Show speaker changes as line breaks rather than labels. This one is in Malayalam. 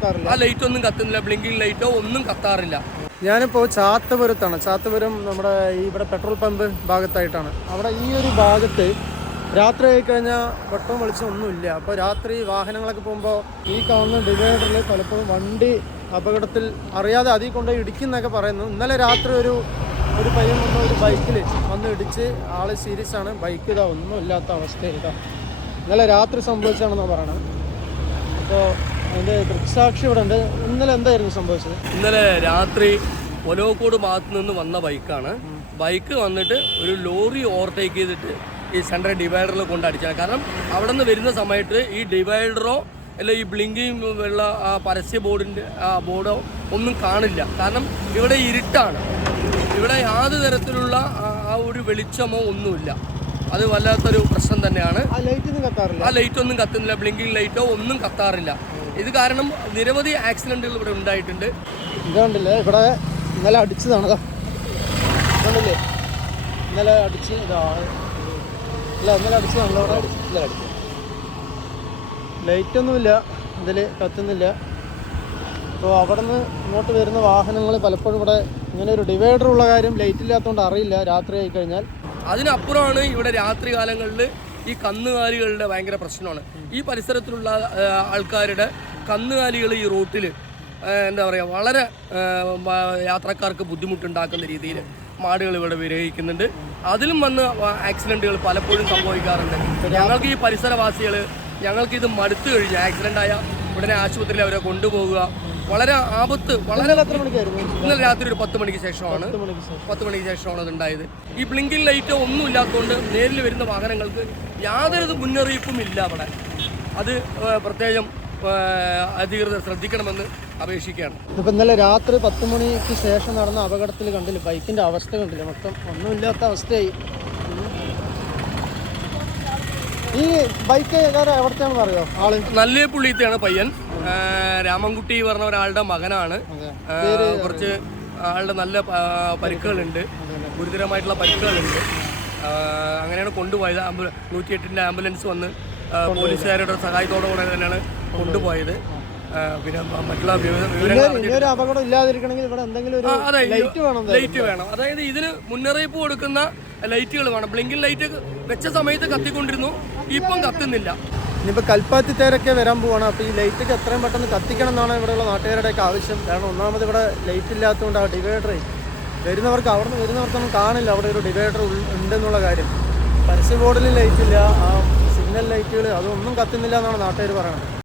കത്താറില്ല.
ആ ലൈറ്റ് ഒന്നും കത്തുന്നില്ല. ബ്ലിങ്കിങ് ലൈറ്റോ ഒന്നും കത്താറില്ല.
ഞാനിപ്പോൾ ചാത്തപുരത്താണ്. ചാത്തപുരം നമ്മുടെ ഈ ഇവിടെ പെട്രോൾ പമ്പ് ഭാഗത്തായിട്ടാണ്. അവിടെ ഈ ഒരു ഭാഗത്ത് രാത്രി ആയി കഴിഞ്ഞാൽ വെട്ടവും വെളിച്ചം ഒന്നുമില്ല. അപ്പോൾ രാത്രി വാഹനങ്ങളൊക്കെ പോകുമ്പോൾ ഈ കാണുന്ന ഡിവൈഡറിൽ പലപ്പോഴും വണ്ടി അപകടത്തിൽ അറിയാതെ അതിൽ കൊണ്ട് ഇടിക്കുന്നൊക്കെ പറയുന്നു. ഇന്നലെ രാത്രി ഒരു ഒരു പയ്യൻ വന്ന ഒരു ബൈക്കിൽ വന്ന് ഇടിച്ച് ആൾ സീരിയസ് ആണ്. ബൈക്ക് ഇതാ ഒന്നും ഇല്ലാത്ത അവസ്ഥ ഇതാ. ഇന്നലെ രാത്രി സംഭവിച്ചാണെന്നാണ് പറയണത് അപ്പോൾ അതിന്റെ ദൃക്സാക്ഷി ഇവിടെ ഉണ്ട്. ഇന്നലെ എന്തായിരുന്നു സംഭവിച്ചത്?
ഇന്നലെ രാത്രി ഒലോക്കോട് ഭാഗത്ത് നിന്ന് വന്ന ബൈക്കാണ്. ബൈക്ക് വന്നിട്ട് ഒരു ലോറി ഓവർടേക്ക് ചെയ്തിട്ട് ഈ സെൻട്രൽ ഡിവൈഡറിൽ കൊണ്ട് അടിച്ചാണ് കാരണം അവിടെ നിന്ന് വരുന്ന സമയത്ത് ഈ ഡിവൈഡറോ അല്ല ഈ ബ്ലിങ്കിങ് ഉള്ള ആ പരസ്യ ബോർഡിന്റെ ആ ബോർഡോ ഒന്നും കാണില്ല. കാരണം ഇവിടെ ഇരുട്ടാണ്. ഇവിടെ യാതൊരു തരത്തിലുള്ള ആ- ഒരു വെളിച്ചമോ ഒന്നുമില്ല. അത് വല്ലാത്തൊരു പ്രശ്നം തന്നെയാണ്.
ആ ലൈറ്റ് ഒന്നും കത്താറില്ല.
ആ ലൈറ്റ് ഒന്നും കത്തുന്നില്ല. ബ്ലിങ്കിങ് ലൈറ്റോ ഒന്നും കത്താറില്ല. ഇത് കാരണം നിരവധി ആക്സിഡന്റുകൾ ഇവിടെ ഉണ്ടായിട്ടുണ്ട്.
ഇതുകൊണ്ടില്ലേ ഇവിടെ ഇന്നലെ അടിച്ചതാണ് അതാ ഇതുകൊണ്ടില്ലേ ഇന്നലെ അടിച്ച് ഇതാ. ഇല്ല ഇന്നലെ അടിച്ചതാണല്ലോ അവിടെ ഇന്നലെ അടിച്ചു. ലൈറ്റൊന്നുമില്ല ഇതിൽ കത്തുന്നില്ല. അപ്പോൾ അവിടെ നിന്ന് ഇങ്ങോട്ട് വരുന്ന വാഹനങ്ങൾ പലപ്പോഴും ഇവിടെ ഇങ്ങനെ ഒരു ഡിവൈഡർ ഉള്ള കാര്യം ലൈറ്റ് ഇല്ലാത്തതുകൊണ്ട് അറിയില്ല. രാത്രി ആയി കഴിഞ്ഞാൽ.
അതിനപ്പുറമാണ് ഇവിടെ രാത്രി കാലങ്ങളിൽ ഈ കന്നുകാലികളുടെ ഭയങ്കര പ്രശ്നമാണ്. ഈ പരിസരത്തിലുള്ള ആൾക്കാരുടെ കന്നുകാലികൾ ഈ റൂട്ടിൽ എന്താ പറയുക വളരെ യാത്രക്കാർക്ക് ബുദ്ധിമുട്ടുണ്ടാക്കുന്ന രീതിയിൽ മാടുകൾ ഇവിടെ വിരഹിക്കുന്നുണ്ട്. അതിലും വന്ന് ആക്സിഡന്റുകൾ പലപ്പോഴും സംഭവിക്കാറുണ്ട്. ഞങ്ങൾക്ക് ഈ പരിസരവാസികൾ ഞങ്ങൾക്ക് ഇത് മടുത്തു കഴിഞ്ഞ്. ആക്സിഡന്റ് ആയ ഉടനെ ആശുപത്രിയിൽ അവരെ കൊണ്ടുപോകുക വളരെ ആപത്ത് വളരെ
ഇന്നലെ
രാത്രി ഒരു പത്ത് മണിക്ക് ശേഷമാണ്.
പത്ത് മണിക്ക്
ശേഷമാണ് അത് ഉണ്ടായത് ഈ ബ്ലിങ്കിങ് ലൈറ്റ് ഒന്നും ഇല്ലാത്തതുകൊണ്ട് നേരിൽ വരുന്ന വാഹനങ്ങൾക്ക് യാതൊരു മുന്നറിയിപ്പും ഇല്ല അവിടെ. അത് പ്രത്യേകം അധികൃതർ ശ്രദ്ധിക്കണമെന്ന് അപേക്ഷിക്കുകയാണ്.
ഇപ്പം ഇന്നലെ രാത്രി പത്ത് മണിക്ക് ശേഷം നടന്ന അപകടത്തിൽ കണ്ടില്ല ബൈക്കിന്റെ അവസ്ഥ കണ്ടില്ല മൊത്തം ഒന്നുമില്ലാത്ത അവസ്ഥയായി. ഈ ബൈക്ക് എവിടത്തെയാണെന്ന് അറിയോ ആൾ?
നല്ല പുള്ളിയത്തെയാണ് പയ്യൻ രാമൻകുട്ടി പറഞ്ഞ ഒരാളുടെ മകനാണ്. കുറച്ച് ആളുടെ നല്ല പരിക്കുകളുണ്ട്. ഗുരുതരമായിട്ടുള്ള പരിക്കുകളുണ്ട്. അങ്ങനെയാണ് കൊണ്ടുപോയത്. ആംബുല നൂറ്റി എട്ടിന്റെ ആംബുലൻസ് വന്ന് പോലീസുകാരുടെ സഹായത്തോടെ കൂടെ തന്നെയാണ് കൊണ്ടുപോയത്. പിന്നെ മറ്റുള്ള
ഒരു അപകടം ഇല്ലാതിരിക്കണമെങ്കിൽ ഇവിടെ എന്തെങ്കിലും ഒരു ലൈറ്റ് വേണം
ലൈറ്റ് വേണം. അതായത് ഇതിന് മുന്നറിയിപ്പ് കൊടുക്കുന്ന ലൈറ്റുകൾ വേണം. ബ്ലിങ്കിങ് ലൈറ്റ് വെച്ച സമയത്ത് കത്തിക്കൊണ്ടിരുന്നു. ഇപ്പം കത്തുന്നില്ല.
ഇനിയിപ്പോൾ കൽപ്പാത്തി തേരൊക്കെ വരാൻ പോവാണ്. അപ്പോൾ ഈ ലൈറ്റൊക്കെ എത്രയും പെട്ടെന്ന് കത്തിക്കണം എന്നാണ് ഇവിടെയുള്ള നാട്ടുകാരുടെയൊക്കെ ആവശ്യം. കാരണം ഒന്നാമത് ഇവിടെ ലൈറ്റ് ഇല്ലാത്തതുകൊണ്ട് ആ ഡിവൈഡർ വരുന്നവർക്ക് അവിടെ നിന്ന് വരുന്നവർക്കൊന്നും കാണില്ല. അവിടെ ഒരു ഡിവൈഡർ ഉണ്ടെന്നുള്ള കാര്യം. പരസ്യ ബോർഡിൽ ലൈറ്റില്ല ആ സിഗ്നൽ ലൈറ്റുകൾ അതൊന്നും കത്തുന്നില്ല എന്നാണ് നാട്ടുകാർ പറയുന്നത്